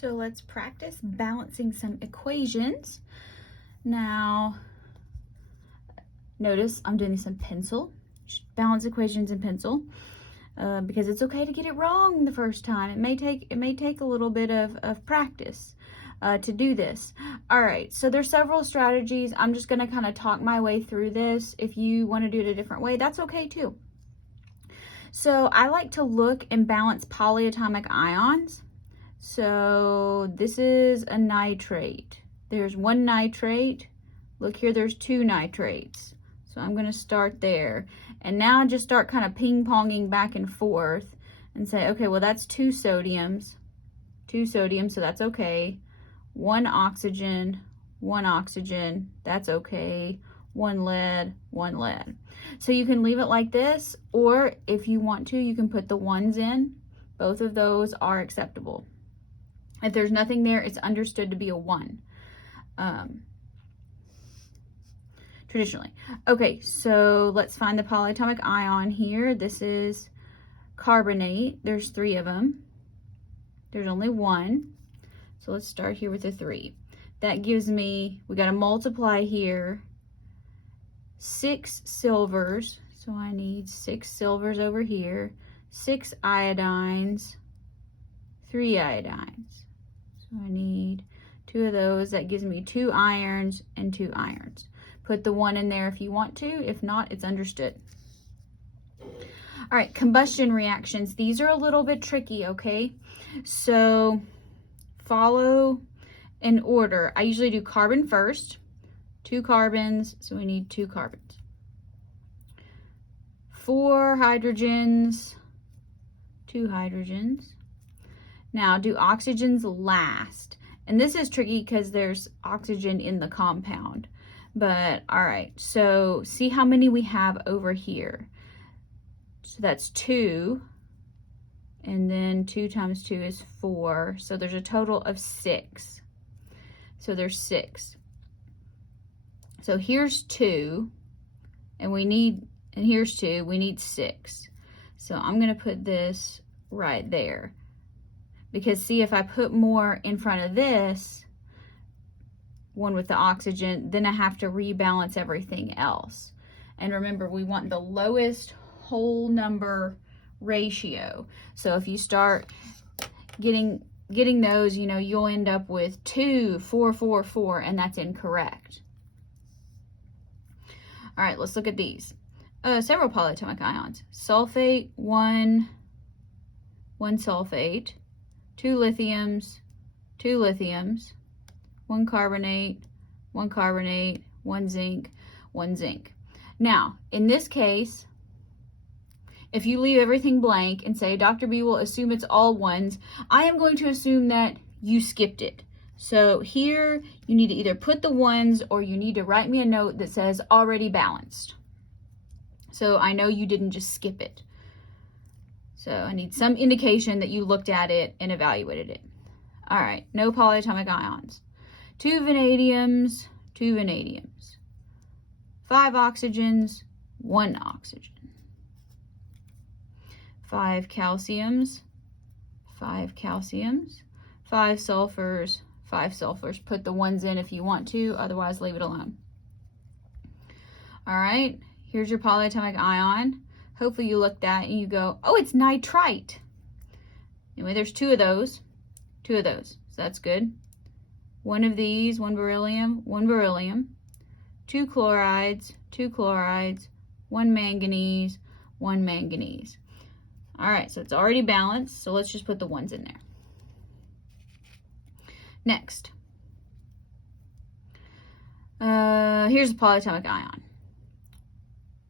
So let's practice balancing some equations. Now, notice I'm doing this in pencil. Balance equations in pencil because it's okay to get it wrong the first time. It may take a little bit of practice to do this. All right, so there's several strategies. I'm just going to kind of talk my way through this. If you want to do it a different way, that's okay too. So I like to look and balance polyatomic ions. So this is a nitrate. There's one nitrate. Look here, there's two nitrates. So I'm going to start there. And now just start kind of ping-ponging back and forth and say, okay, well, that's two sodiums, so that's okay. One oxygen, that's okay. One lead. So you can leave it like this, or if you want to, you can put the ones in. Both of those are acceptable. If there's nothing there, it's understood to be a 1. Traditionally. Okay, so let's find the polyatomic ion here. This is carbonate. There's 3 of them. There's only 1. So let's start here with a 3. That gives me, we got to multiply here, 6 silvers. So I need 6 silvers over here, 6 iodines, 3 iodines. So I need 2 of those. That gives me 2 irons and 2 irons. Put the 1 in there if you want to. If not, it's understood. All right, combustion reactions. These are a little bit tricky, okay? So follow in order. I usually do carbon first. 2 carbons, so we need 2 carbons. 4 hydrogens, 2 hydrogens. Now do oxygens last. And this is tricky because there's oxygen in the compound. But all right, so see how many we have over here. So that's 2. And then 2 times 2 is 4. So there's a total of 6. So there's 6. So here's 2. And here's 2. We need 6. So I'm going to put this right there. Because see, if I put more in front of this, one with the oxygen, then I have to rebalance everything else. And remember, we want the lowest whole number ratio. So if you start getting those, you know, you'll end up with 2, 4, 4, 4, and that's incorrect. All right, let's look at these. Several polyatomic ions. Sulfate, 1 sulfate, 2 lithiums, 1 carbonate, 1 zinc, 1 zinc. Now, in this case, if you leave everything blank and say, Dr. B will assume it's all 1s, I am going to assume that you skipped it. So here, you need to either put the 1s or you need to write me a note that says already balanced. So I know you didn't just skip it. So I need some indication that you looked at it and evaluated it. All right, no polyatomic ions. 2 vanadiums, 5 oxygens, 1 oxygen. 5 calciums, 5 sulfurs, 5 sulfurs. Put the 1s in if you want to, otherwise leave it alone. All right, here's your polyatomic ion. Hopefully you looked at it and you go, oh, it's nitrite. Anyway, there's 2 of those, so that's good. 1 of these, 1 beryllium, 2 chlorides, 1 manganese, 1 manganese. All right, so it's already balanced, so let's just put the 1s in there. Next, here's a polyatomic ion.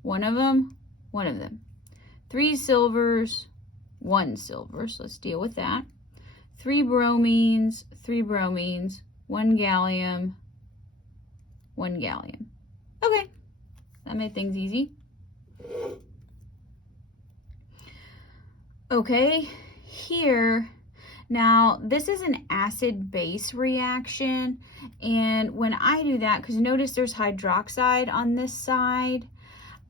One of them. 3 silvers, 1 silver, so let's deal with that. 3 bromines, 1 gallium, 1 gallium. Okay, that made things easy. Okay, here, now this is an acid-base reaction, and when I do that, because notice there's hydroxide on this side,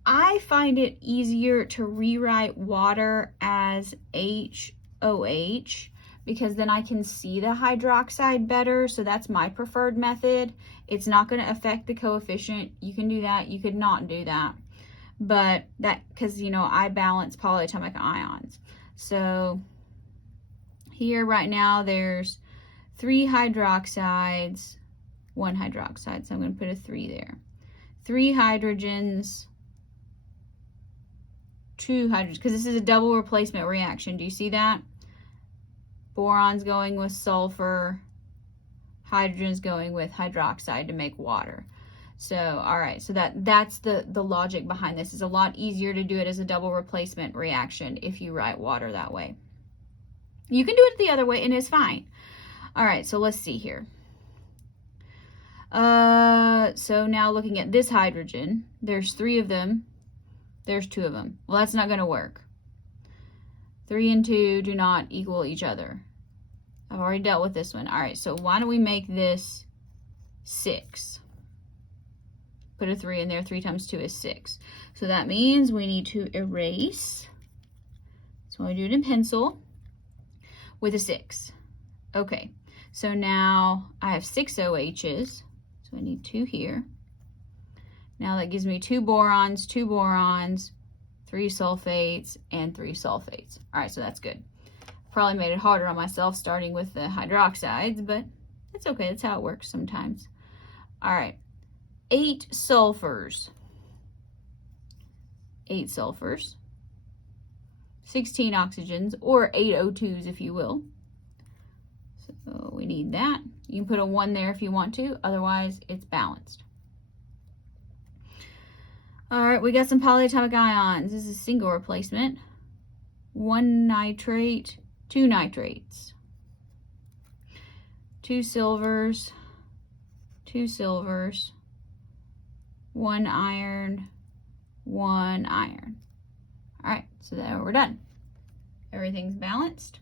I find it easier to rewrite water as HOH because then I can see the hydroxide better. So that's my preferred method. It's not going to affect the coefficient. You can do that. You could not do that. But that, because, you know, I balance polyatomic ions. So here right now there's 3 hydroxides, 1 hydroxide. So I'm going to put a 3 there. 3 hydrogens, 2 hydrogens, because this is a double replacement reaction. Do you see that? Borons going with sulfur, hydrogens going with hydroxide to make water. So, all right, so that's the logic behind this. It's a lot easier to do it as a double replacement reaction if you write water that way. You can do it the other way and it's fine. All right, so let's see here. So now looking at this hydrogen, there's 3 of them. There's 2 of them. Well, that's not going to work. 3 and 2 do not equal each other. I've already dealt with this one. All right, so why don't we make this 6? Put a 3 in there. 3 times 2 is 6. So that means we need to erase. So I do it in pencil with a 6. Okay, so now I have 6 OHs. So I need 2 here. Now that gives me 2 borons, 3 sulfates, and 3 sulfates. All right, so that's good. Probably made it harder on myself starting with the hydroxides, but it's okay. That's how it works sometimes. All right, 8 sulfurs. 8 sulfurs. 16 oxygens, or 8 O2s if you will. So we need that. You can put a 1 there if you want to, otherwise it's balanced. All right, we got some polyatomic ions. This is a single replacement. 1 nitrate, 2 nitrates. 2 silvers, 2 silvers. 1 iron, 1 iron. All right, so there we're done. Everything's balanced.